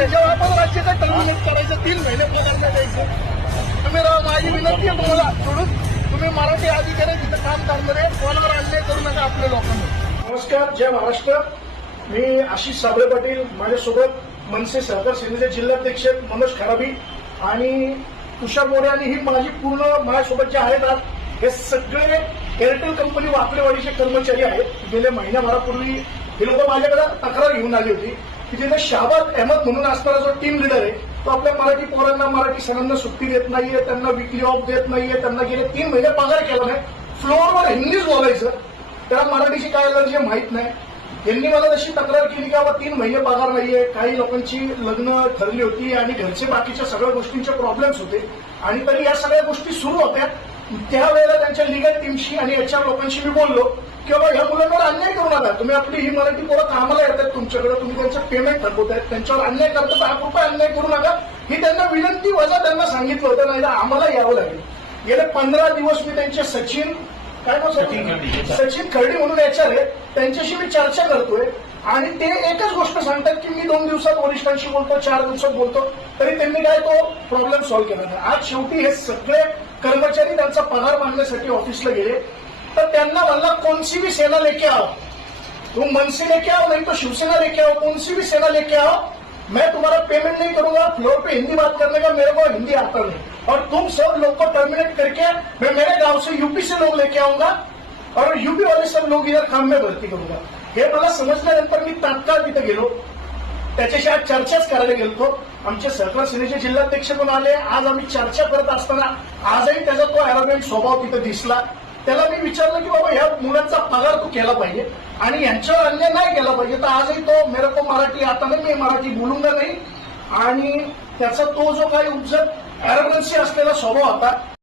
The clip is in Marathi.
त्याच्यावर आपण राज्याचा टर्मिनेट करायचं. तीन महिने पगार द्यायचं तुम्ही राव माझी विनंती आहे तुम्हाला. सोडून तुम्ही मराठी अधिकारी तिथं काम करणारे कोणावर अन्याय करू नका आपल्या लोकांना. नमस्कार जय महाराष्ट्र. मी आशिष साबळे पाटील माझ्यासोबत मनसे सहकार सेनेचे जिल्हाध्यक्ष मनोज खराबी आणि तुषार मोरे आणि ही माझी पूर्ण माझ्यासोबत जे आहेत आज. हे सगळे एअरटेल कंपनी वाकडेवाडीचे कर्मचारी आहेत. गेल्या महिन्याभरापूर्वी हे लोक माझ्याकडे तक्रार घेऊन आली होती. की तिथे शाबाद अहमद म्हणून असणारा जो टीम लिडर आहे तो आपल्या मराठी पोरांना मराठी सणांना सुट्टी देत नाहीये त्यांना विकली ऑफ देत नाहीये त्यांना गेले तीन महिने पगार केला नाही. फ्लोअरवर हिंदीच बोलायचं. त्याला मराठीची काय एलर्जी आहे माहीत नाही. यांनी मला तशी तक्रार केली की बाबा तीन महिने पगार नाहीये काही लोकांची लग्न ठरली होती आणि घरचे बाकीच्या सगळ्या गोष्टींचे प्रॉब्लेम्स होते आणि तरी या सगळ्या गोष्टी सुरू होत्या. त्यावेळेला त्यांच्या लिगल टीमशी आणि याच्या लोकांशी मी बोललो की बाबा ह्या मुलांवर अन्याय करू नका तुम्ही आपली ही मराठी पोरं कामाला येतात तुमच्याकडे. तुम्ही त्यांचं पेमेंट ठरवतायत. त्यांच्यावर अन्याय करतात दहा रुपये अन्याय करू नका. ही त्यांना विनंती वजा त्यांना सांगितलं होतं नाही आम्हाला यावं लागेल. गेले पंधरा दिवस मी त्यांचे सचिन काय नाव सचिन खर्डी. सचिन सचिन खर्डी म्हणून याच्यावर आहे. त्यांच्याशी मी चर्चा करतोय. आणि ते एकच गोष्ट सांगतात की मी दोन दिवसात वरिष्ठांशी बोलतो चार दिवसात बोलतो. तरी त्यांनी काय तो प्रॉब्लेम सॉल्व्ह केला नाही. आज शेवटी हे सगळे कर्मचारी त्यांचा पगार मागण्यासाठी ऑफिसला गेले. तर त्यांना म्हणला कोणसी भी सेना लेके आओ. तुम मनसे लेके आओ नहीं तो शिवसेना लेके आओ कौन सी भी सेना लेके आओ मैं तुम्हारा पेमेंट नहीं करूंगा फ्लोर पे हिंदी बात करने का मेरे को हिंदी आता नहीं। और तुम सब लोग को टर्मिनेट करके मैं मेरे गांव से यूपी से लोग लेके आऊंगा और यूपी वाले सब लोग इधर काम में भरती करूंगा। हे मला समजल्यानंतर मी तात्काळ तिथे गेलो. त्याच्याशी आज चर्चाच करायला गेलो आमचे सहकार सेनेचे जिल्हाध्यक्ष पण आले. आज आम्ही चर्चा करत असताना आजही त्याचा तो अॅरोगेंट स्वभाव तिथे दिसला. त्याला मी विचारलं की बाबा ह्या मुलांचा पगार तू केला पाहिजे आणि यांच्यावर अन्याय नाही केला पाहिजे. तर आजही तो मेरे को मराठी आता नाही मी मराठी बोलूंगा नाही. आणि त्याचा तो जो काही उपजत अॅरोगन्सी असलेला स्वभाव होता